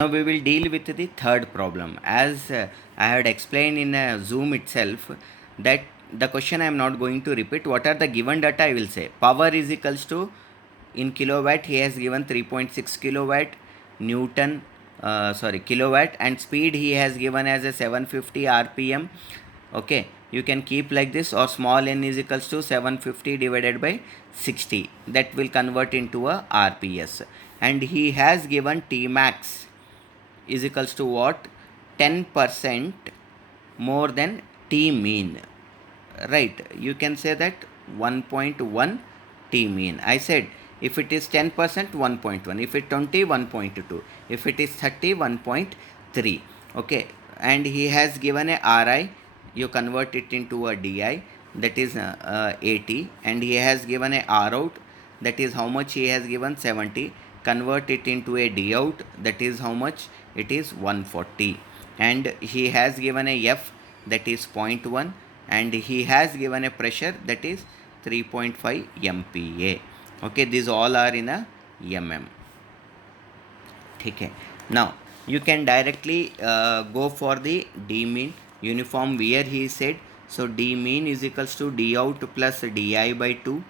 Now we will deal with the third problem. As I had explained in Zoom itself, that the question I am not going to repeat. What are the given data? I will say power is equals to, in kilowatt he has given 3.6 kilowatt, Newton, kilowatt, and speed he has given as a 750 rpm. Okay, you can keep like this, or small n is equals to 750 divided by 60, that will convert into a rps. And he has given T max is equals to what? 10% more than T mean. Right, you can say that 1.1 T mean. I said if it is 10%, 1.1, if it 20, 1.2, if it is 30, 1.3. Okay, and he has given a Ri, you convert it into a Di, that is 80, and he has given a R out, that is how much he has given, 70. Convert it into a D out, that is how much, it is 140. And he has given a F, that is 0.1, and he has given a pressure, that is 3.5 MPa. Okay, these all are in a mm. Okay, now you can directly go for the D mean. Uniform wear he said, so D mean is equals to D out plus Di by 2.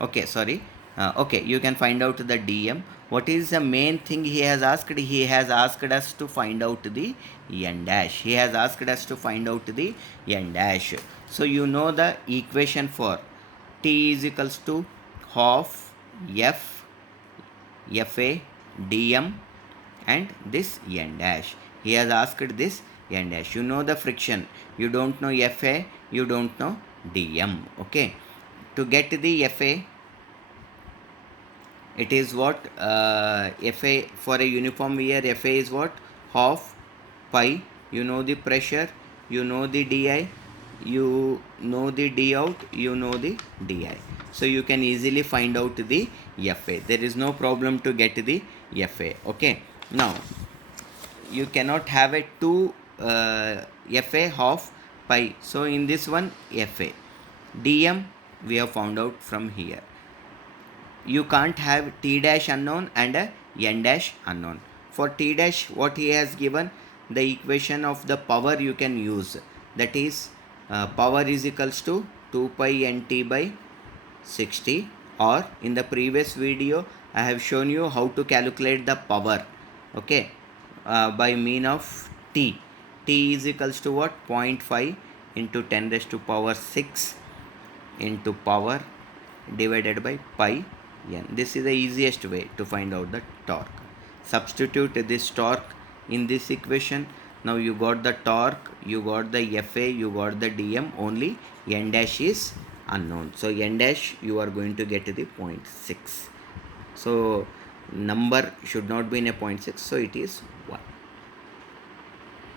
Okay, sorry. Okay, you can find out the DM. What is the main thing he has asked? He has asked us to find out the n dash. He has asked us to find out the n dash. So you know the equation for T is equals to half F Fa dm and this n dash. He has asked this n dash. You know the friction. You don't know Fa, you don't know dm. Okay. To get the Fa, it is what, Fa for a uniform wear, Fa is what, half pi. You know the pressure, you know the Di, you know the D out, you know the Di, so you can easily find out the Fa. There is no problem to get the Fa. Okay, now you cannot have a 2 Fa half pi, so in this one Fa dm we have found out from here. You can't have T dash unknown and a n dash unknown. For T dash, what he has given, the equation of the power you can use, that is power is equals to 2 pi nt by 60, or in the previous video I have shown you how to calculate the power. Okay, by mean of T. T is equals to what? 0.5 into 10 raised to power 6 into power divided by pi n. This is the easiest way to find out the torque. Substitute this torque in this equation. Now you got the torque, you got the Fa, you got the dm, only n dash is unknown. So n dash you are going to get the 0.6. So number should not be in a 0.6, so it is 1.